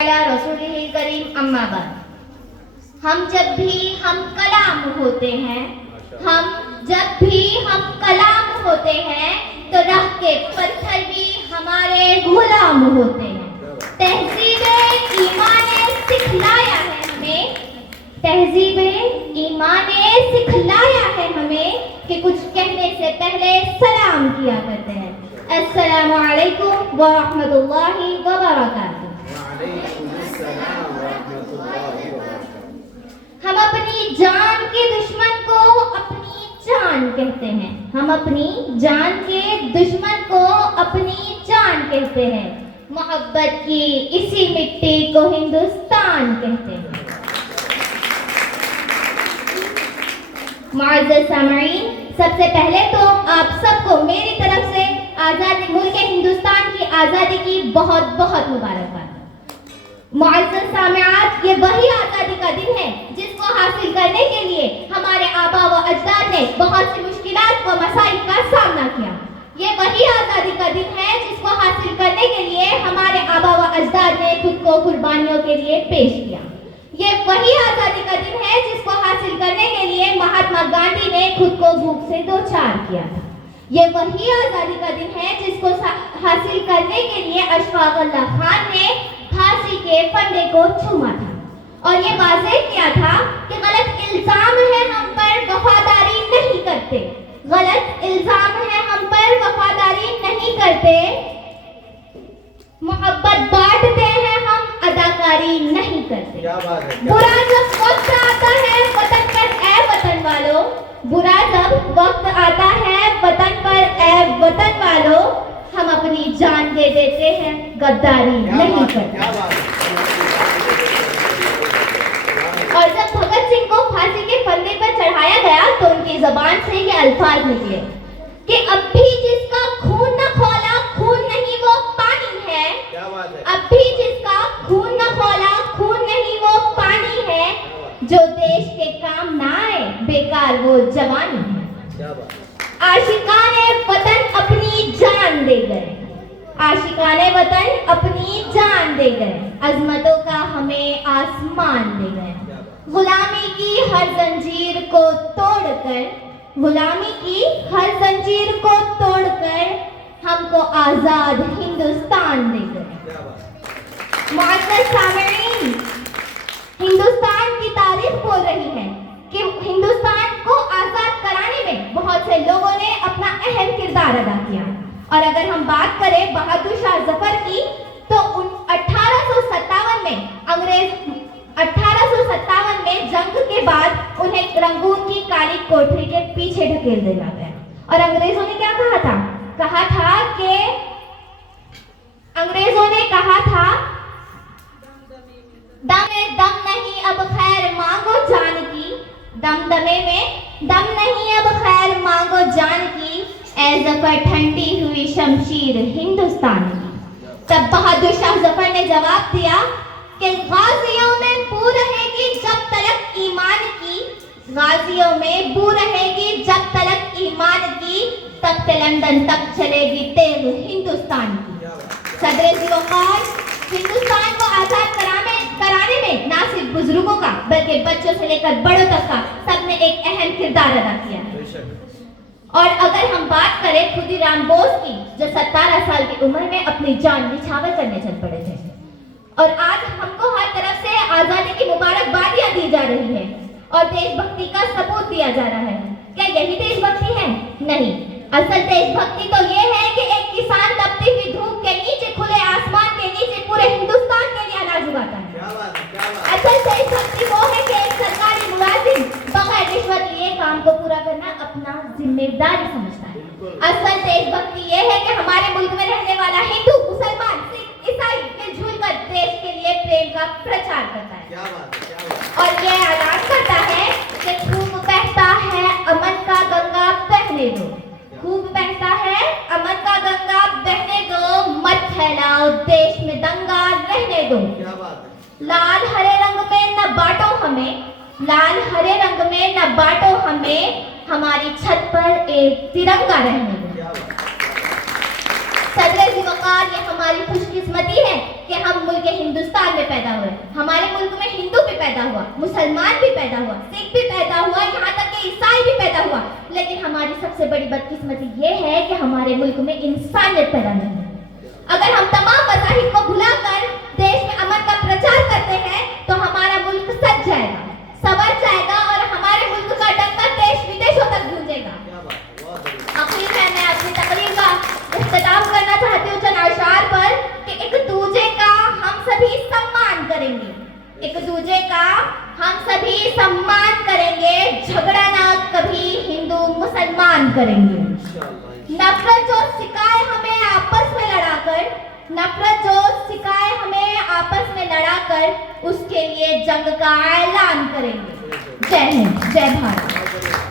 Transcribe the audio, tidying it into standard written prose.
रसूलिल करीम अम्मा बाद। हम जब भी हम कलाम होते हैं तो राह के पत्थर भी हमारे गुलाम होते हैं। तहजीब ईमान सिखलाया है हमें कि कुछ कहने से पहले सलाम किया करते हैं। अस्सलामु अलैकुम व रहमतुल्लाहि व बरकातुहू। हम अपनी जान के दुश्मन को अपनी जान कहते हैं। मोहब्बत की इसी मिट्टी को हिंदुस्तान कहते हैं। मुअज़्ज़ज़ सामईन, सबसे पहले तो आप सबको मेरी तरफ से आज़ादी मुल्क हिंदुस्तान की आज़ादी की बहुत बहुत मुबारकबाद। मुअज़्ज़ज़ सामिआत, ये वही आज़ादी का दिन है जिसको हासिल करने के लिए हमारे आबा व अजदाद ने बहुत सी मुश्किलात व मसाइल का सामना किया। ये वही आज़ादी का दिन है जिसको हासिल करने के लिए हमारे आबा व अजदाद ने खुद को कुर्बानियों के लिए पेश किया। ये वही आज़ादी का दिन है जिसको हासिल करने के लिए महात्मा गांधी ने खुद को भूख से दो चार किया था। ये वही आज़ादी का दिन है जिसको हासिल करने के लिए अशफाक उल्लाह खान ने फांसी के फंदे को चूमा था और ये वाज़ेह किया था कि गलत इल्जाम है हम पर वफादारी नहीं करते, मोहब्बत बांटते हैं हम, अदाकारी नहीं करते। बुरा जब वक्त आता है वतन पर ए वतन वालों, हम अपनी जान दे देते हैं, गद्दारी नहीं करते। और जब भगत सिंह को फांसी के फंदे पर चढ़ाया गया तो उनकी ज़बान से ये अल्फाज निकले कि अब भी जिसका खून न खौला, खून नहीं वो पानी है। जो देश के काम ना आए, बेकार वो जवानी है। आशिकाने वतन अपनी जान दे गए, अजमतों का हमें आसमान दे गए। गुलामी की हर जंजीर को तोड़कर हमको आजाद हिंदुस्तान दे गए। मुअज़्ज़ज़ सामईन, हिंदुस्तान की तारीख बोल रही है कि हिंदुस्तान को आजाद कराने में बहुत से लोगों ने अपना अहम किरदार अदा किया। और अगर हम बात करें बहादुर शाह जफर की, तो 1857 में जंग के बाद उन्हें रंगून की काली कोठरी के पीछे ढकेल दिया गया। और अंग्रेजों ने क्या कहा था दमे दम नहीं अब खैर मांगो जान की, दमदमे में दम नहीं अब खैर मांगो जान की, ए जफर ठंडी हुई शमशीर हिंदुस्तान की। तब बहादुर शाह जफर ने जवाब दिया कि गाजियों में बू रहेगी जब तलक ईमान की, तख्त लंदन तक चलेगी तेग हिंदुस्तान की। सदर-ए-वक़ार, हिंदुस्तान को आजाद कराने में ना सिर्फ बुजुर्गों का बल्कि बच्चों से लेकर बड़ों तक का सबने एक अहम किरदार अदा किया है। और अगर हम बात करें खुदीराम बोस की, जो 17 साल की उम्र में अपनी जान निछावर करने चल पड़े थे। और आज हमको हर तरफ से आजादी की मुबारकबादियां दी जा रही है और देशभक्ति का सबूत दिया जा रहा है। क्या यही देशभक्ति है? नहीं, असल देशभक्ति तो ये है कि एक किसान तपती हुई धूप के नीचे, खुले आसमान के नीचे पूरे हिंदुस्तान के लिए अनाज उगाता है। असल देशभक्ति वो है कि एक सरकारी मुलाजिम बगैर रिश्वत लिए काम को पूरा करना अपना जिम्मेदारी समझता है। असल देशभक्ति ये है कि हमारे मुल्क में रहने वाला हिंदू, मुसलमान, सिख, ईसाई मिलजुल कर देश के लिए प्रेम का प्रचार करता है और ये ऐलान करता है कि खूब बहता है अमन का गंगा बहने दो, मत फैलाओ देश में दंगा रहने दो। लाल हरे रंग में न बांटो हमें, हमारी छत पर एक तिरंगा रहने दो। सदर वकार, ये हमारी खुशकिस्मती है कि हम मुल्क हिंदुस्तान में पैदा हुए। हमारे मुल्क में हिंदू भी पैदा हुआ, मुसलमान भी पैदा हुआ, सिख भी पैदा हुआ, यहाँ तक कि ईसाई भी पैदा हुआ। लेकिन हमारी सबसे बड़ी बदकिस्मती ये है कि हमारे मुल्क में इंसानियत पैदा नहीं है। अगर हम तमाम मज़ाहिब को भुलाकर देश में अमन का प्रचार करते हैं तो हमारा मुल्क सज जाएगा, संवर जाएगा और हमारे मुल्क का डंका देश विदेशों तक गूंजेगा। आखिर में मैं अपनी तकरीर का इख्तिताम करना चाहती हूँ चंद अशार पर कि एक दूजे का हम सभी सम्मान करेंगे, एक दूजे का हम सभी सम्मान करेंगे, झगड़ा ना कभी हिंदू मुसलमान करेंगे। नफरत जो सिखाए हमें आपस में लड़ाकर, नफरत जो सिखाए हमें आपस में लड़ाकर, उसके लिए जंग का ऐलान करेंगे। जय हिंद, जय भारत।